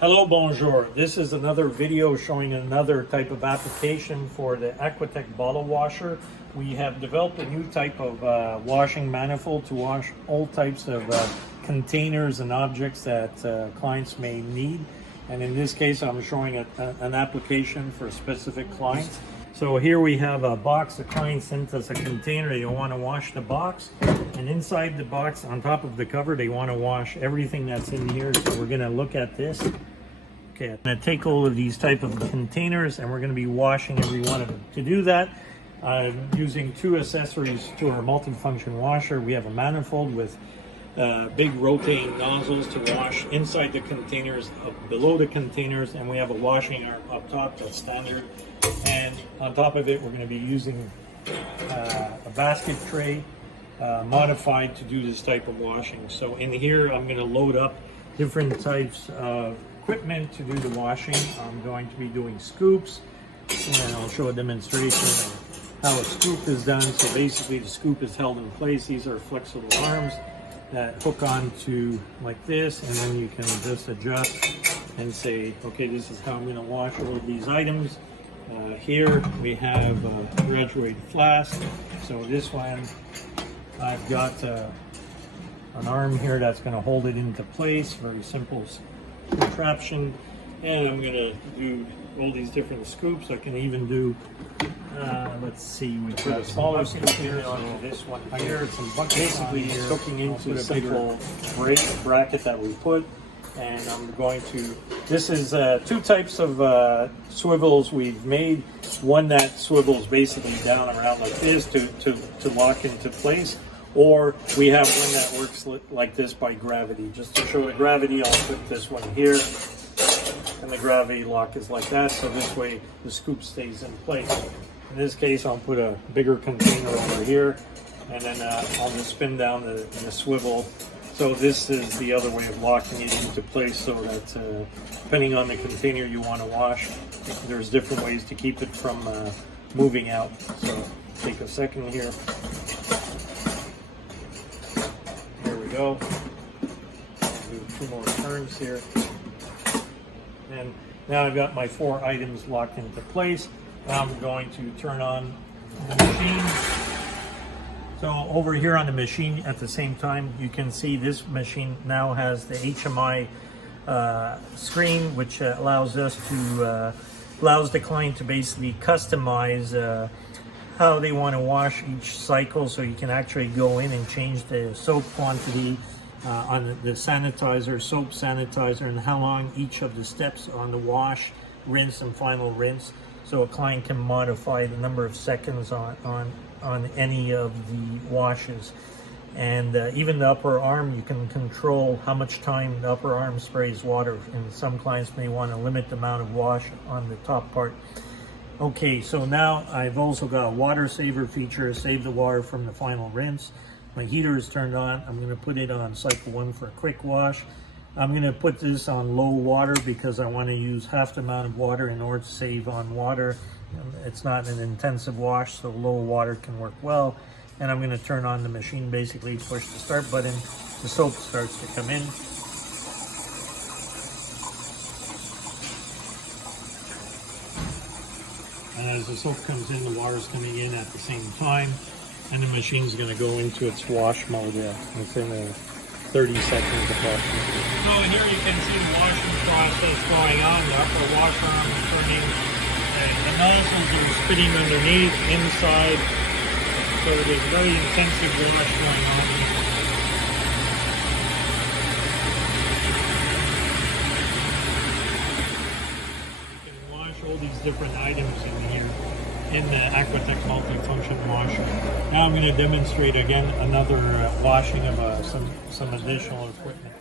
Hello, bonjour. This is another video showing another type of application for the Aquatech bottle washer. We have developed a new type of washing manifold to wash all types of containers and objects that clients may need. And in this case, I'm showing an application for a specific client. So here we have a box. The client sent us a container. They want to wash the box. And inside the box, on top of the cover, they want to wash everything that's in here. So we're going to look at this. Okay, I'm going to take all of these type of containers and we're going to be washing every one of them. To do that, I'm using two accessories to our multi-function washer. We have a manifold with big rotating nozzles to wash inside the containers, below the containers, and we have a washing arm up top that's standard. And on top of it, we're going to be using a basket tray modified to do this type of washing. So in here, I'm going to load up different types of equipment to do the washing. I'm going to be doing scoops, and I'll show a demonstration of how a scoop is done. So basically the scoop is held in place. These are flexible arms that hook onto like this, and then you can just adjust and say, okay, this is how I'm going to wash all of these items. Here we have a graduated flask. So this one, I've got an arm here that's going to hold it into place. Very simple contraption. And I'm going to do all these different scoops. I can even do, let's see, we put a smaller scoop here onto this one here. Some buckets basically hooking into a simple bracket that we put. And I'm going to, this is two types of swivels we've made. One that swivels basically down around like this to lock into place. Or we have one that works like this by gravity. Just to show the gravity, I'll put this one here. And the gravity lock is like that. So this way the scoop stays in place. In this case, I'll put a bigger container over here. And then I'll just spin down the swivel. So this is the other way of locking it into place, so that depending on the container you want to wash, there's different ways to keep it from moving out. So take a second here. There we go. Do two more turns here. And now I've got my 4 items locked into place. Now I'm going to turn on the machine. So over here on the machine at the same time, you can see this machine now has the HMI screen, which allows us to, allows the client to basically customize how they want to wash each cycle. So you can actually go in and change the soap quantity on the sanitizer, soap sanitizer, and how long each of the steps on the wash, rinse, and final rinse. So a client can modify the number of seconds on any of the washes. And even the upper arm, you can control how much time the upper arm sprays water, and some clients may want to limit the amount of wash on the top part. Okay, so now I've also got a water saver feature, save the water from the final rinse. My heater is turned on. I'm going to put it on cycle 1 for a quick wash. I'm going to put this on low water because I want to use half the amount of water in order to save on water. It's not an intensive wash, so low water can work well. And I'm going to turn on the machine, basically push the start button. The soap starts to come in. And as the soap comes in, the water's coming in at the same time. And the machine's going to go into its wash mode within 30 seconds approximately. So here you can see the washing process going on. The upper wash arm is turning. The nozzles are spitting underneath, inside. So there's very intensive wash going on. You can wash all these different items in here in the Aquatech multi-function washer. Now I'm going to demonstrate again another washing of some additional equipment.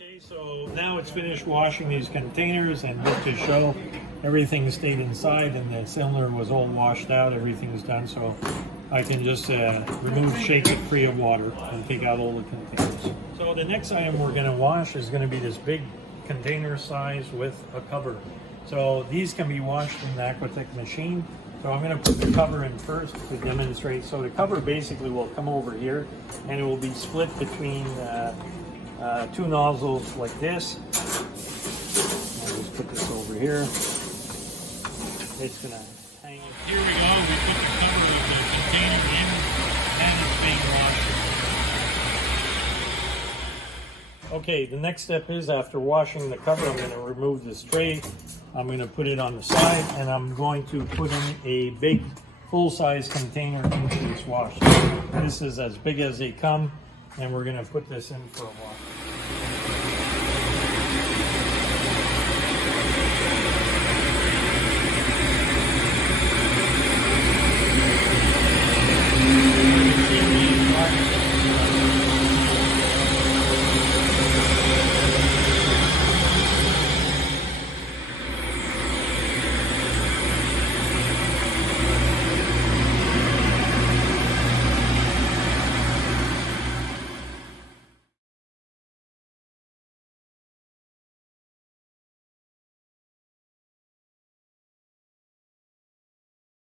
Okay, so now it's finished washing these containers, and just to show, everything stayed inside and the cylinder was all washed out. Everything's done, so I can just shake it free of water and take out all the containers. So the next item we're going to wash is going to be this big container size with a cover. So these can be washed in the Aquatech machine. So I'm going to put the cover in first to demonstrate. So the cover basically will come over here, and it will be split between two nozzles like this. put this over here. It's gonna hang. Here we go. We put the cover of the container in, and it's being washed. Okay, the next step is, after washing the cover, I'm going to remove this tray. I'm going to put it on the side, and I'm going to put in a big full-size container into this wash. This is as big as they come, and we're going to put this in for a wash.